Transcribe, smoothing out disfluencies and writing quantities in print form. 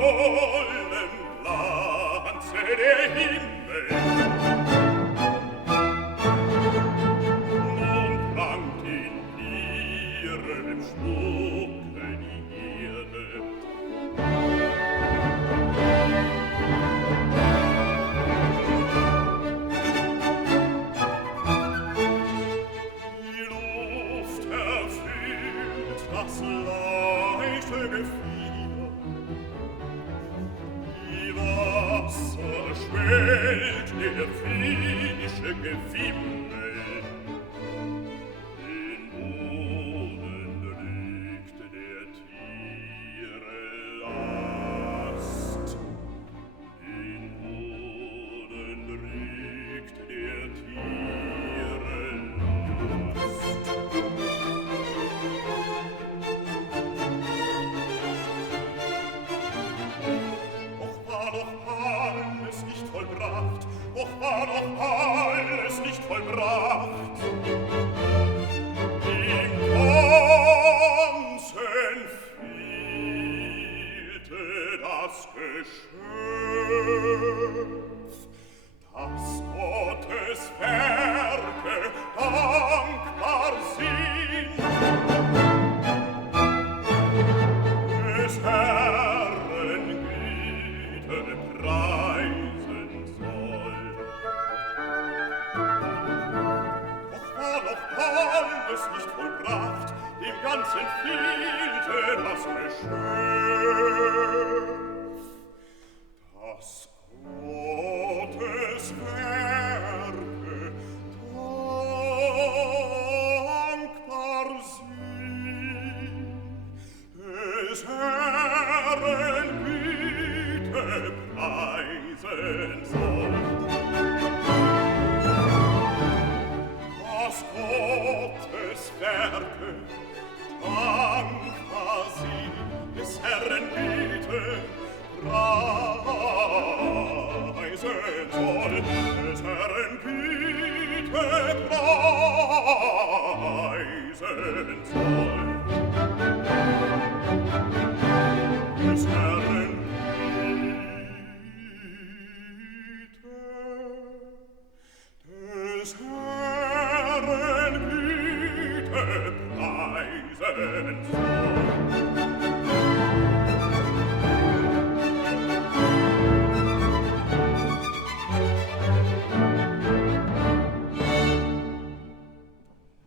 vollen Glanze der Himmel. Nun prangt in ihrem Schmucke die Erde. Die Luft erfüllt das leichte Gefieder. Die Wasser schwellt der fische Gewimmel. Den Boden drückt der Tiere Last. Den Boden drückt der Tiere Last. Och war doch alles nicht vollbracht, och war doch alles nicht vollbracht. Im Ganzen fehlte das Geschöpf, das Gottes Werke dankbar sind. Des Herren Güte preisen soll. Doch war noch alles nicht vollbracht, im Ganzen fehlte das Geschöpf, das Gottes Werke dankbar sind. Des Herren Güte preisen soll. Das Gottes Werke dankbar sind, des Herren Güte preisen soll. Des Herren Güte preisen soll.